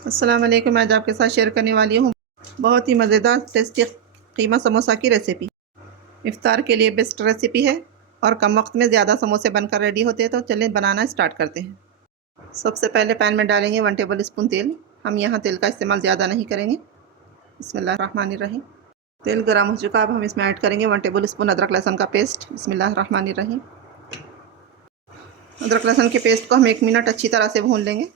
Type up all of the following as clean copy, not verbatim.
अस्सलाम वालेकुम। आज आपके साथ शेयर करने वाली हूँ बहुत ही मज़ेदार टेस्टी कीमा समोसा की रेसिपी। इफ्तार के लिए बेस्ट रेसिपी है और कम वक्त में ज़्यादा समोसे बनकर रेडी होते हैं। तो चलिए बनाना स्टार्ट करते हैं। सबसे पहले पैन में डालेंगे 1 टेबल स्पून तेल। हम यहाँ तेल का इस्तेमाल ज़्यादा नहीं करेंगे। बिस्मिल्लाहिर्रहमानिर्रहीम। तेल गर्म हो चुका। अब हम इसमें ऐड करेंगे 1 टेबल स्पून अदरक लहसुन का पेस्ट। बिस्मिल्लाहिर्रहमानिर्रहीम। अदरक लहसुन के पेस्ट को हम 1 मिनट अच्छी तरह से भून लेंगे।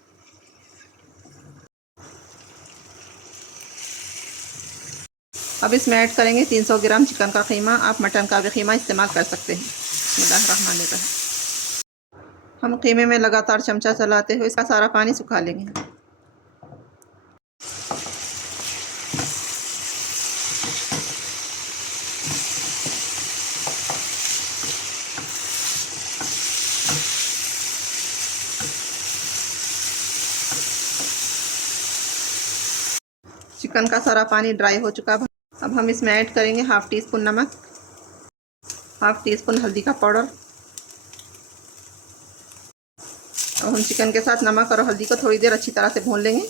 अब इसमें ऐड करेंगे 300 ग्राम चिकन का कीमा। आप मटन का भी कीमा इस्तेमाल कर सकते हैं। बिस्मिल्लाहिर्रहमानिर्रहीम। हम कीमे में लगातार चमचा चलाते हुए इसका सारा पानी सुखा लेंगे। चिकन का सारा पानी ड्राई हो चुका है। अब हम इसमें ऐड करेंगे हाफ़ टी स्पून नमक, हाफ़ टी स्पून हल्दी का पाउडर। अब हम चिकन के साथ नमक और हल्दी को थोड़ी देर अच्छी तरह से भून लेंगे।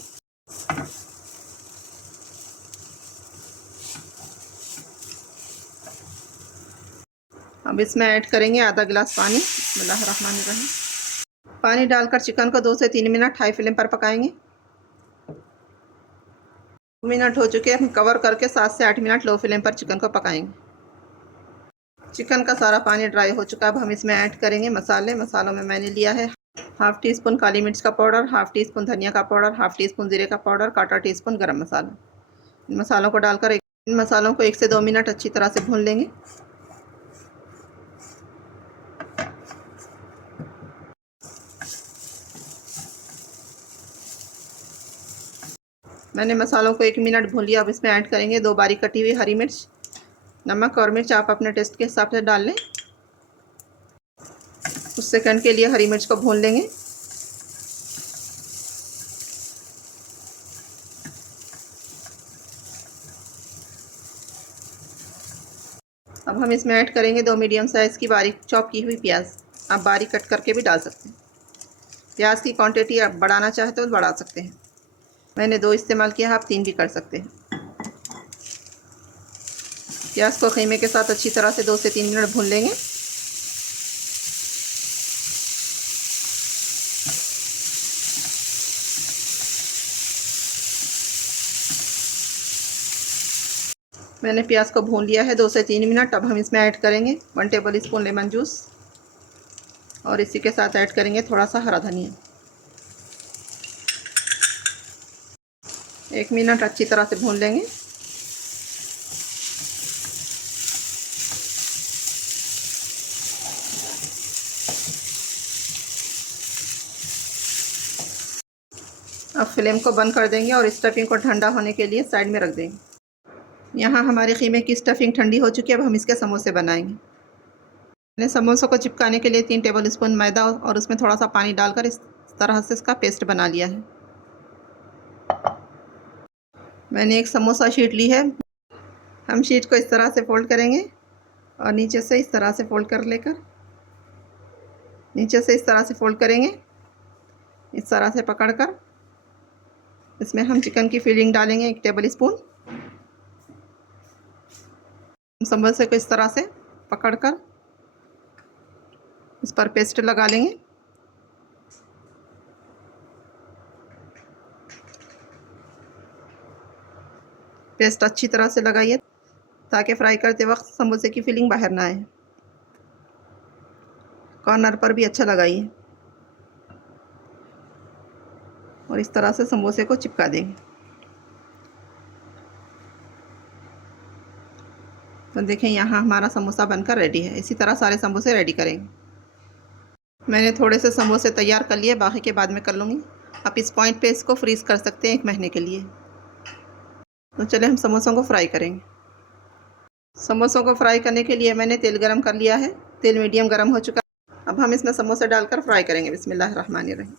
अब इसमें ऐड करेंगे आधा गिलास पानी। बिस्मिल्लाहिर्रहमानिर्रहीम। पानी डालकर चिकन को 2 से 3 मिनट हाई फ्लेम पर पकाएंगे। 2 मिनट हो चुके हैं। हम कवर करके 7 से 8 मिनट लो फ्लेम पर चिकन को पकाएंगे। चिकन का सारा पानी ड्राई हो चुका है। अब हम इसमें ऐड करेंगे मसाले। मसालों में मैंने लिया है हाफ़ टी स्पून काली मिर्च का पाउडर, हाफ़ टी स्पून धनिया का पाउडर, हाफ़ टी स्पून जीरे का पाउडर, क्वार्टर टी स्पून गरम मसाला। इन मसालों को डालकर इन मसालों को 1 से 2 मिनट अच्छी तरह से भून लेंगे। मैंने मसालों को 1 मिनट भून लिया। अब इसमें ऐड करेंगे 2 बारीक कटी हुई हरी मिर्च। नमक और मिर्च आप अपने टेस्ट के हिसाब से डाल लें। कुछ सेकंड के लिए हरी मिर्च को भून लेंगे। अब हम इसमें ऐड करेंगे 2 मीडियम साइज़ की बारीक चॉप की हुई प्याज। आप बारीक कट करके भी डाल सकते हैं। प्याज की क्वांटिटी आप बढ़ाना चाहें तो बढ़ा सकते हैं। मैंने 2 इस्तेमाल किया है, आप 3 भी कर सकते हैं। प्याज को कीमे के साथ अच्छी तरह से 2 से 3 मिनट भून लेंगे। मैंने प्याज को भून लिया है 2 से 3 मिनट। अब हम इसमें ऐड करेंगे 1 टेबल स्पून लेमन जूस और इसी के साथ ऐड करेंगे थोड़ा सा हरा धनिया। 1 मिनट अच्छी तरह से भून लेंगे। अब फ्लेम को बंद कर देंगे और स्टफिंग को ठंडा होने के लिए साइड में रख देंगे। यहाँ हमारे कीमे की स्टफिंग ठंडी हो चुकी है। अब हम इसके समोसे बनाएंगे। मैंने समोसों को चिपकाने के लिए 3 टेबल स्पून मैदा और उसमें थोड़ा सा पानी डालकर इस तरह से इसका पेस्ट बना लिया है। मैंने एक समोसा शीट ली है। हम शीट को इस तरह से फोल्ड करेंगे और नीचे से इस तरह से फोल्ड कर लेकर नीचे से इस तरह से फोल्ड करेंगे। इस तरह से पकड़कर इसमें हम चिकन की फिलिंग डालेंगे 1 टेबल स्पून। समोसे को इस तरह से पकड़कर इस पर पेस्ट लगा लेंगे। पेस्ट अच्छी तरह से लगाइए ताकि फ्राई करते वक्त समोसे की फिलिंग बाहर ना आए। कॉर्नर पर भी अच्छा लगाइए और इस तरह से समोसे को चिपका देंगे। तो देखें यहाँ हमारा समोसा बनकर रेडी है। इसी तरह सारे समोसे रेडी करेंगे। मैंने थोड़े से समोसे तैयार कर लिए, बाकी के बाद में कर लूँगी। आप इस पॉइंट पे इसको फ्रीज़ कर सकते हैं 1 महीने के लिए। तो चलिए हम समोसों को फ्राई करेंगे। समोसों को फ्राई करने के लिए मैंने तेल गरम कर लिया है। तेल मीडियम गरम हो चुका है। अब हम इसमें समोसे डालकर फ्राई करेंगे। बिस्मिल्लाहिर्रहमानिर्रहीम।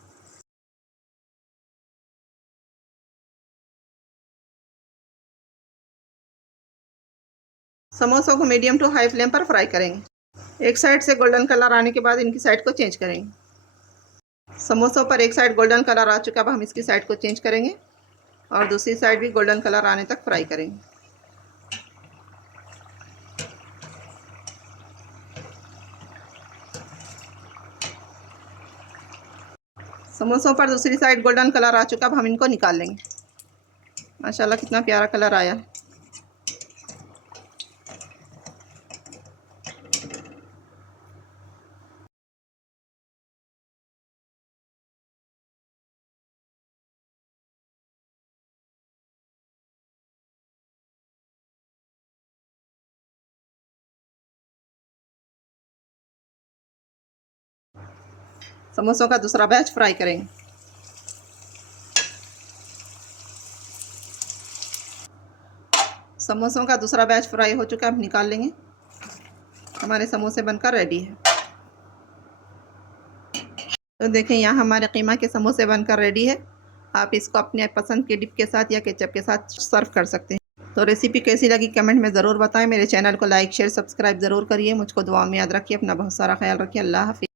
समोसों को मीडियम टू हाई फ्लेम पर फ्राई करेंगे। एक साइड से गोल्डन कलर आने के बाद इनकी साइड को चेंज करेंगे। समोसों पर एक साइड गोल्डन कलर आ चुका है। अब हम इसकी साइड को चेंज करेंगे। और दूसरी साइड भी गोल्डन कलर आने तक फ्राई करेंगे। समोसों पर दूसरी साइड गोल्डन कलर आ चुका, अब हम इनको निकाल लेंगे। माशाल्लाह कितना प्यारा कलर आया। समोसों का दूसरा बैच फ्राई करेंगे। समोसों का दूसरा बैच फ्राई हो चुका है, हम निकाल लेंगे। हमारे समोसे बनकर रेडी है। तो देखें यहाँ हमारे कीमा के समोसे बनकर रेडी है। आप इसको अपने पसंद के डिप के साथ या केचप के साथ सर्व कर सकते हैं। तो रेसिपी कैसी लगी कमेंट में ज़रूर बताएं। मेरे चैनल को लाइक शेयर सब्सक्राइब ज़रूर करिए। मुझको दुआ में याद रखिए। अपना बहुत सारा ख्याल रखिए। अल्लाह हाफ़िज़।